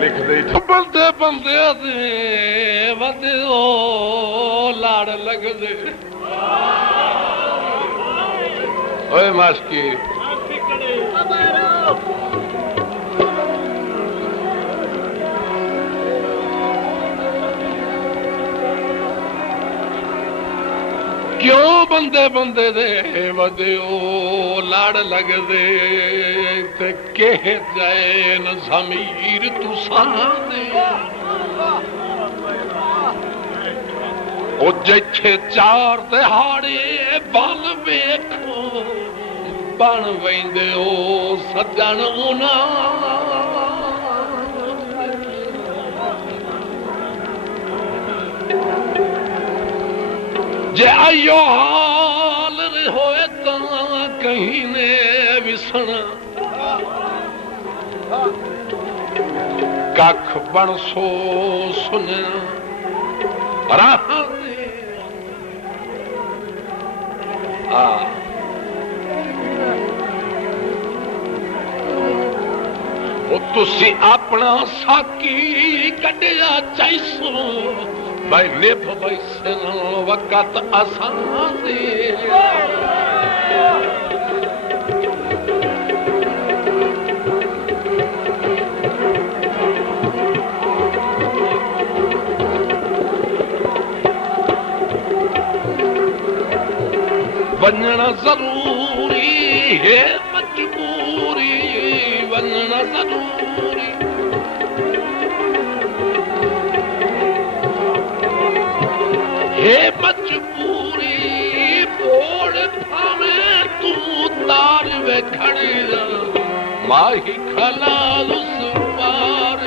लिख दे बंदे बंदे दे वदे ओ लाड़ लगदे ओए मास्की क्यों बंदे बंदे दे वदे ओ लाड़ लगदे ते कह जाए न ज़मीर तुसां दे ओ जिथे चार दिहाड़े बल वेखो बन वेंदे ओ सजण उन्हां जे आयो हाल होए तां कहीं ने विसण कख बण सो सुन राह तुसी अपना साकी कढ़िया चाइसो भाई निभ बैसन वक़्त असां दे वञण ज़रूरी है मजबूरी वञण ज़रूरी हे मजबूरी बोड़ भावे तू तार वे खड़े माही खलाल उस पार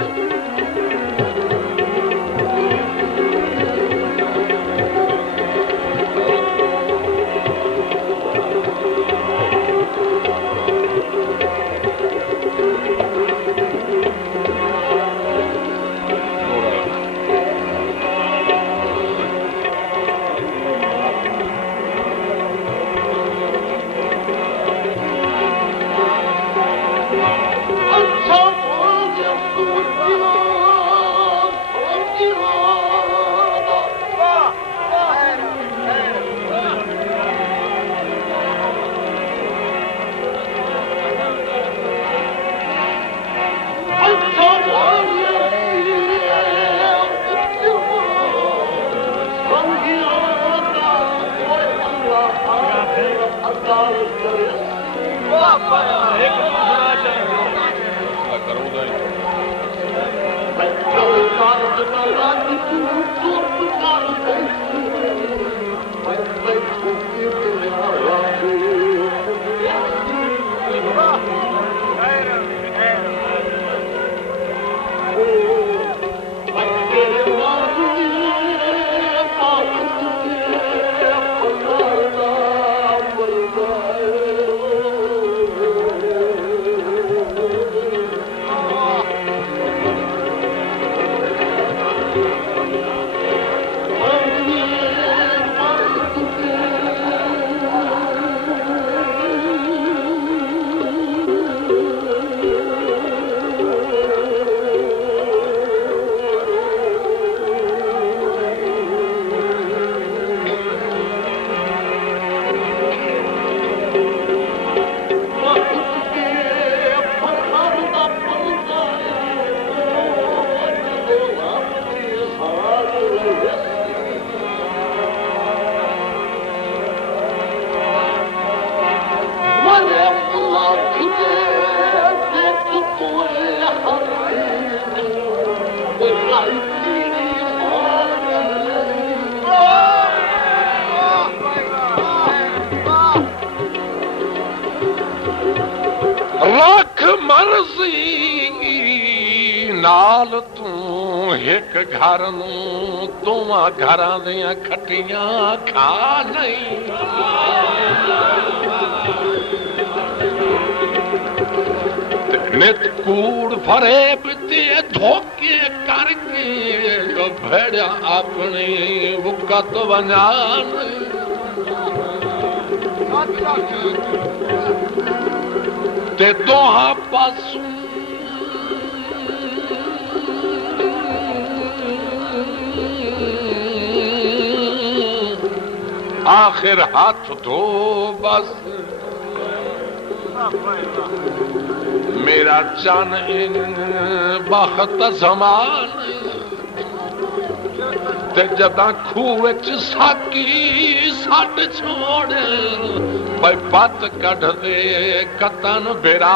रख मर्जी नाल तू एक घर नू दोवां घरां दियां खटियां खा नहीं नित कूड़ फरेब ते धोखे करके भेड़िया अपने वक़्त वञान ते दोहा पासूं आखिर हाथ धो बस मेरा चन इन बखत जमान ते जदा खूह च साकी सट छोड़ भाई पत कढ़ दे कतन बेरा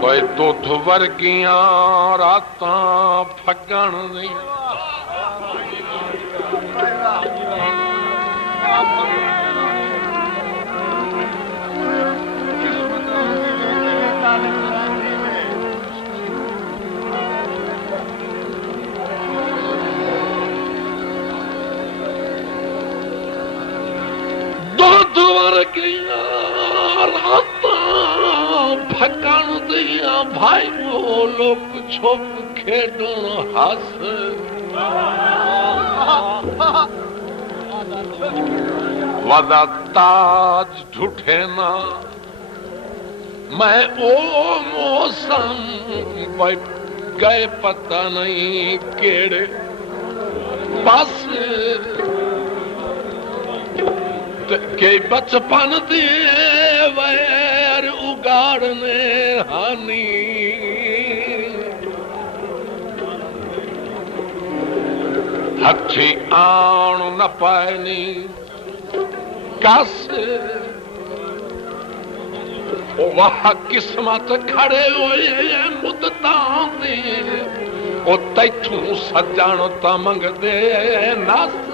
कोई दुध वर्गियां रातां फगण दी दुध वर्गियां रातां फगण दिया भाई वो लोग छुप खेडण हस वदा ताज झूठे ना मैं ओ मौसम भाई गए पता नहीं केड़े बस के बचपन दे वैर उगाड़ने हानी हथी आण न पानी कस वाह किस्मत खड़े होए मुद्दतां दे ओ तैथू सजण ता मंगदे नस